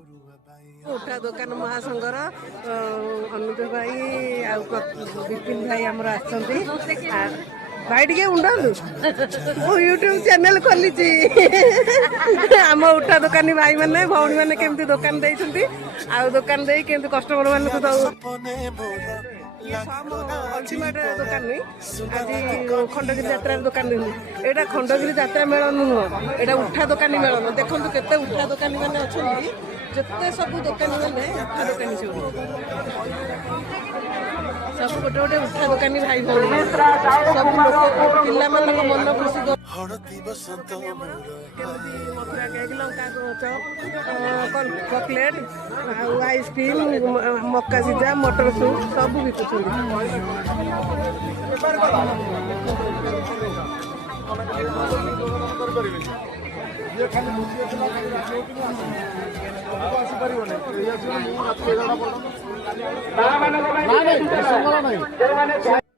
उठा दुकान महासंघर अनुज भाई विपिन भाई आमर भाई टे उड़ा यूट्यूब चैनल खोली आम उठा दुकानी भाई मैंने भौणी मैंने केमती दुकान देती दुकान दे कस्टमर मान अल्टीमेट दुकान नुई आज खंडगिरी यात्रा दुकान नुई यहाँ खंडगिरी यात्रा मेलन नुह यहाँ उठा दुकानी मेलन देखो केते उठा दुकानी मैंने अच्छा जिते सब दुकानी मैंने उठा दुकानी सब गोटे गोटे उठा दुकानी भाई भौणी सब पिला मन खुशी मथुरा केक लंका चप चॉकलेट आइसक्रीम मक्का सीझा मटर सूप सब बिकुछन नहीं